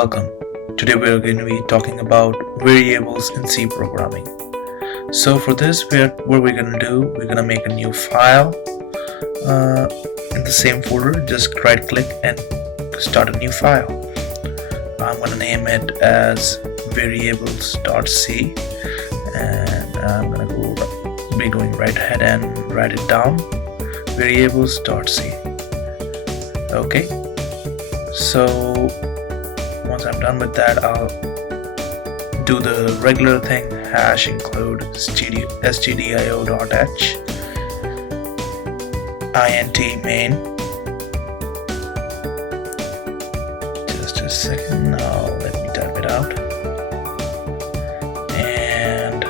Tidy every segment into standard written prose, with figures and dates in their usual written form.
welcome. Today we are going to be talking about variables in C programming. So for this, what we're going to do, we're going to make a new file in the same folder. Just right click and start a new file. I'm going to name it as Variables.c, and I'm going to be going right ahead and write it down, Variables.c. Okay, so once I'm done with that, I'll do the regular thing, hash include stdio.h int main. Just a second, now let me type it out. And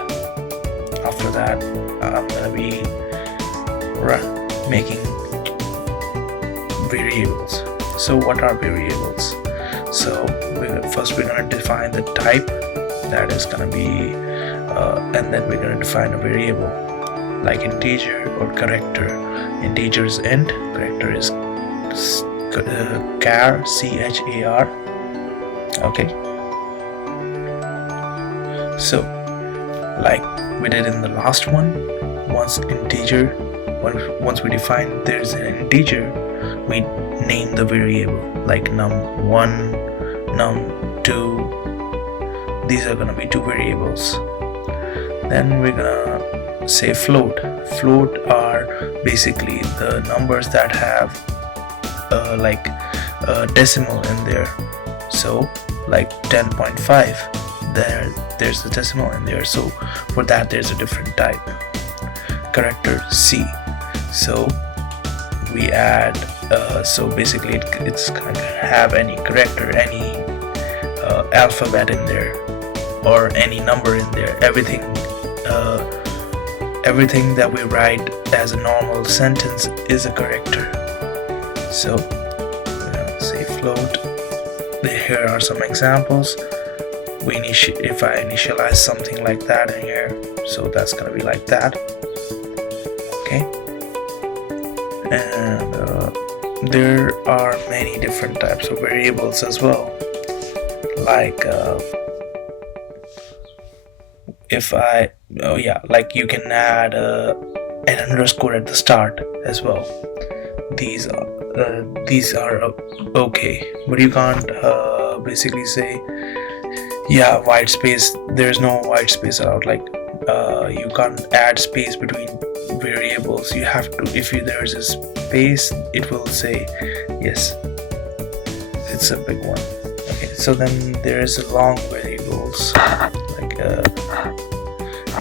after that, I'm gonna be making variables. So what are variables? So first we're going to define the type, that is going to be and then we're going to define a variable like integer or character. Integer is int, character is char, char. Okay, so like we did in the last one, once we define there's an integer, we name the variable like num1, num2. These are gonna be two variables. Then we're gonna say float. Float are basically the numbers that have like a decimal in there. So like 10.5, there's a decimal in there. So for that there's a different type. Character C. So we add so basically it's gonna have any character, any alphabet in there, or any number in there. Everything that we write as a normal sentence is a character. So say float. Here are some examples. If I initialize something like that in here, so that's gonna be like that. Okay, and there are many different types of variables as well, like like you can add an underscore at the start as well. These are okay, but you can't basically say white space. There's no white space allowed. Like you can't add space between variables. You have to, if there's a space, it will say yes, it's a big one. Okay, so then there is a long variables, like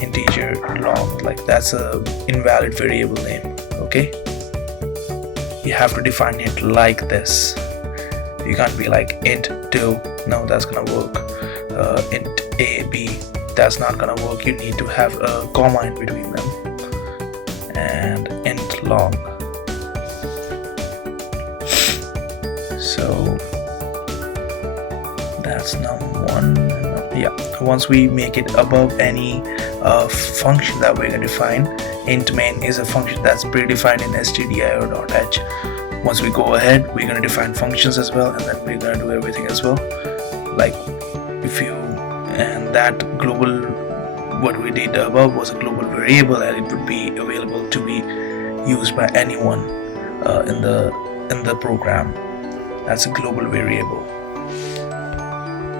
integer long, like that's a invalid variable name. Okay, you have to define it like this. You can't be like int2, no, that's gonna work. Int a b, that's not gonna work. You need to have a comma in between them. And int long. So that's num1. Once we make it above any function that we're going to define, int main is a function that's predefined in stdio.h. Once we go ahead, we're going to define functions as well, and then we're going to do everything as well. Like and that global, what we did above was a global variable, and it would be available to be used by anyone in the program. That's a global variable.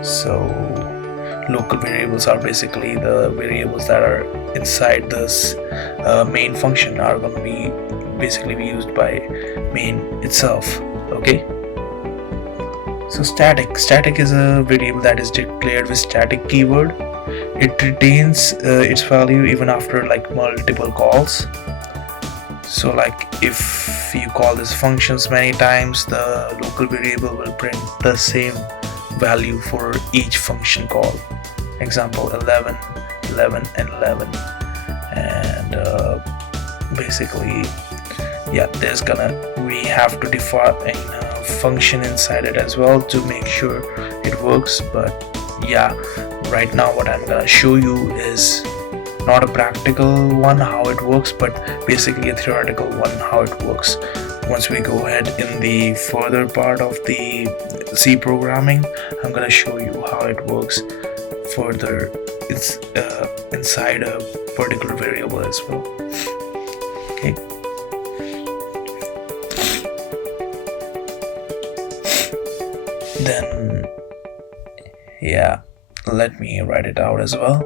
So local variables are basically the variables that are inside this main function, are going to be basically be used by main itself. Okay, so static is a variable that is declared with static keyword. It retains its value even after like multiple calls. So like if you call these functions many times, the local variable will print the same value for each function call. Example 11, 11 and 11. And basically we have to define a function inside it as well to make sure it works. But right now what I'm gonna show you is not a practical one how it works, but basically a theoretical one how it works. once we go ahead in the further part of the C programming, I'm gonna show you how it works further. It's inside a particular variable as well. Okay. Then yeah, let me write it out as well.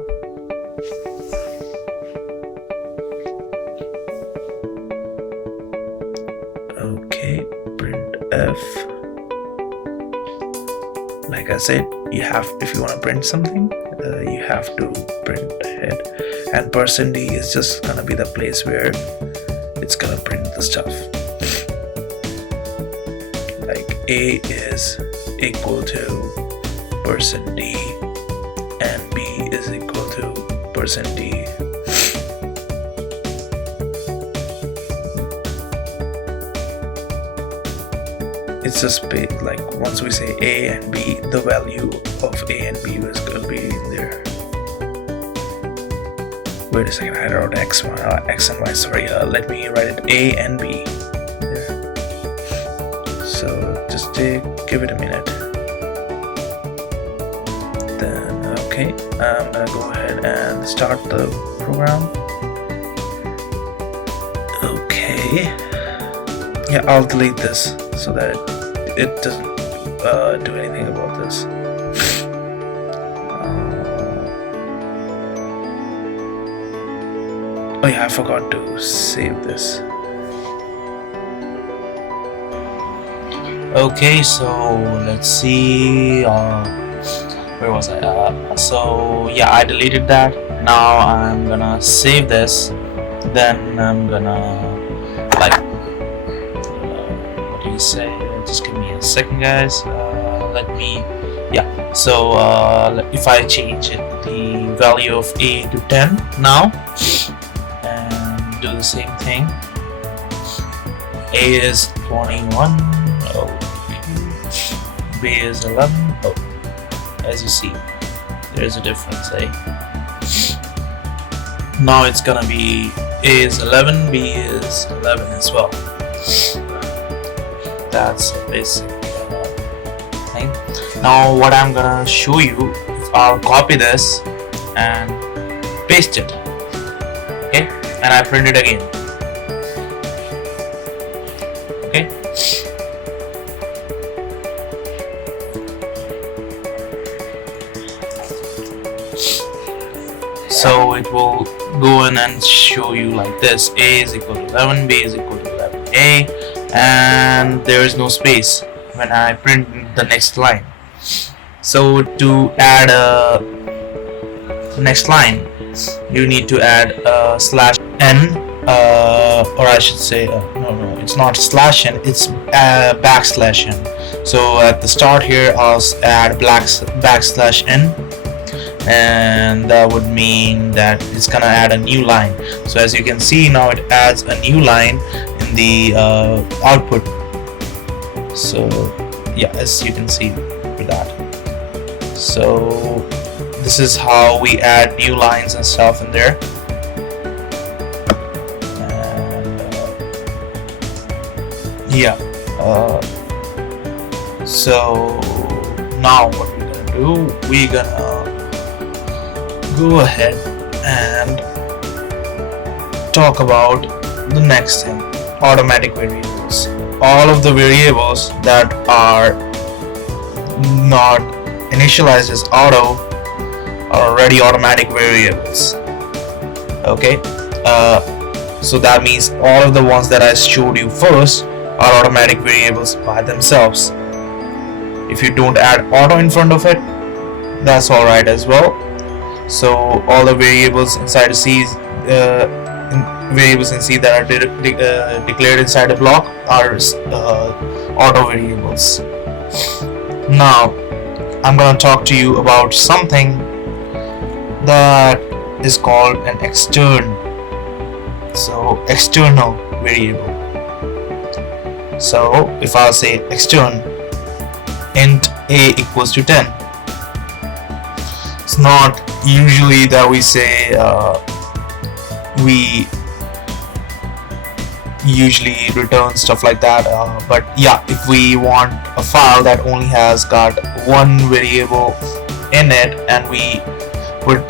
Okay, printf. Like I said, you have, if you want to print something, you have to print ahead, and %d is just gonna be the place where it's gonna print the stuff. Like a is equal to %d and b is equal to %d. It's just like once we say a and b, the value of a and b is going to be in there. Wait a second, I wrote x and y. Sorry, let me write it a and b there. So just give it a minute. Then okay, I'm gonna go ahead and start the program. Okay, yeah, I'll delete this so that it doesn't do anything about this. Oh yeah, I forgot to save this. Okay, so let's see. Where was I? So yeah, I deleted that. Now I'm gonna save this. Then I'm gonna what do you say? Just give me a second, guys. Let me. Yeah. So if I change it, the value of a to 10 now, and do the same thing. A is 21. Okay. B is 11. Oh, as you see, there's a difference, eh? Now it's gonna be A is 11, B is 11 as well. That's a basic thing. Now what I'm gonna show you, if I'll copy this and paste it, okay, and I print it again. Okay. So it will go in and show you like this: A is equal to 11, B is equal to 11A, and there is no space when I print the next line. So to add a next line, you need to add /n, or I should say, no, it's not /n, it's \n. So at the start here, I'll add \n. And that would mean that it's gonna add a new line. So as you can see, now it adds a new line in the output. So yeah, as you can see with that. So this is how we add new lines and stuff in there. And yeah, so now what we're gonna do, we're gonna go ahead and talk about the next thing: automatic variables. All of the variables that are not initialized as auto are already automatic variables. Okay, so that means all of the ones that I showed you first are automatic variables by themselves. If you don't add auto in front of it, that's alright as well. So all the variables inside a C, variables in C that are declared inside a block are auto variables. Now I'm going to talk to you about something that is called an extern. So external variable. So if I say extern int a equals to 10, it's not usually that we say we usually return stuff like that, but yeah, if we want a file that only has got one variable in it and we would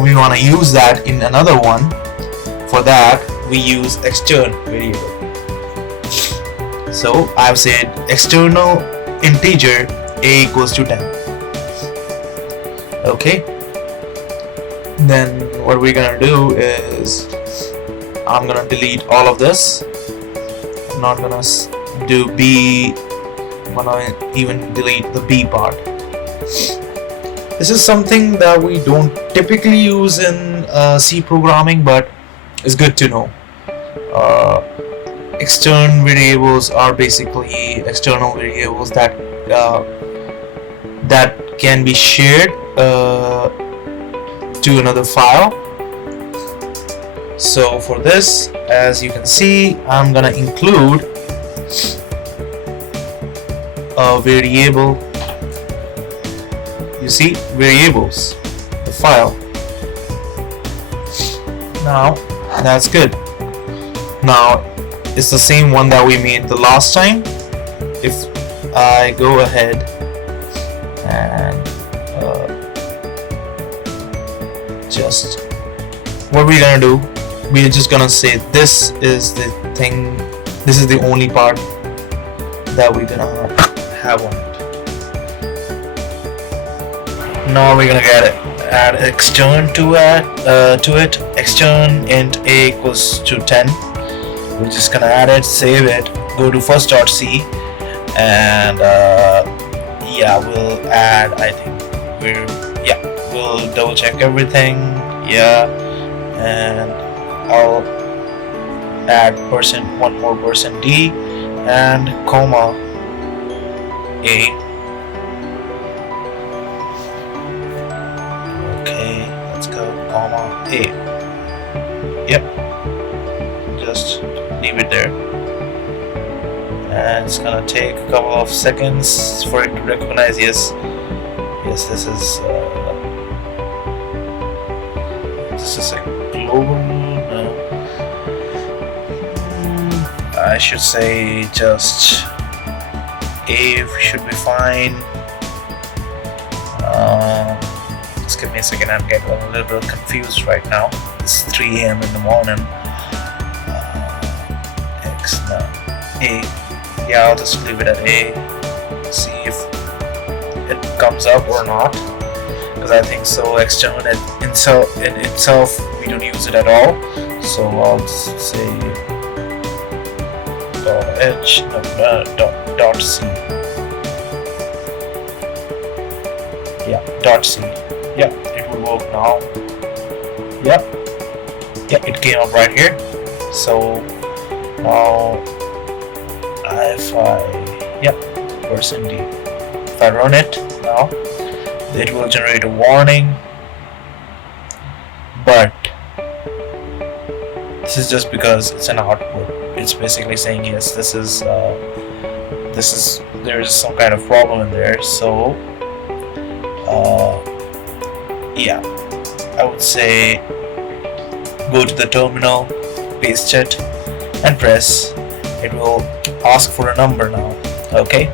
we want to use that in another one, for that we use extern variable. So I've said external integer a equals to 10. Okay, then what we're gonna do is I'm gonna delete all of this. I'm not gonna do B. I'm gonna even delete the B part. This is something that we don't typically use in C programming, but it's good to know. Extern variables are basically external variables that can be shared to another file. So for this, as you can see, I'm gonna include a variable. You see, variables, the file. Now that's good. Now it's the same one that we made the last time. If I go ahead and just what we're gonna do, we're just gonna say this is the thing, this is the only part that we're gonna have on it. Now we're gonna add extern to it. Extern int a equals to 10. We're just gonna add it, save it, go to first.c, and yeah, we'll add, I think we'll double check everything, and I'll add one more %d and comma a. Okay, let's go comma a. Yep, just leave it there, and it's gonna take a couple of seconds for it to recognize. Yes, this is a global. No, I should say just a should be fine. Just give me a second, I'm getting a little bit confused right now. It's 3 AM in the morning. A. Yeah, I'll just leave it at A. See if it comes up or not, because I think so. Extern in itself, we don't use it at all. So I'll just say dot C. Yeah, dot C. Yeah, it will work now. Yeah, it came up right here. So now if I run it now, it will generate a warning, but this is just because it's an output. It's basically saying yes, there is some kind of problem in there. So yeah, I would say go to the terminal, paste it, and press. It will ask for a number now. Okay,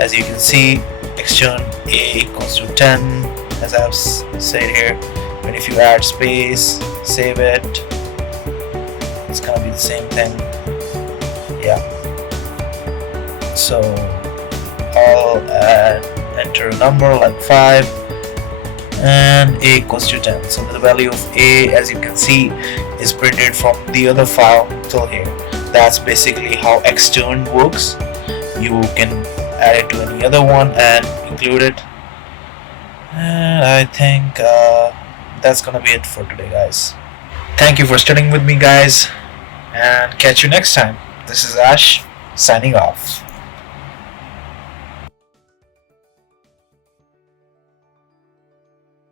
as you can see, extern a equals to 10, as I've said here. And if you add space, save it, it's gonna be the same thing. Yeah, so I'll enter a number like 5 and a equals to 10. So the value of a, as you can see, is printed from the other file till here. That's basically how extern works. You can add it to any other one and include it. And I think that's gonna be it for today, guys. Thank you for studying with me, guys, and catch you next time. This is Ash signing off.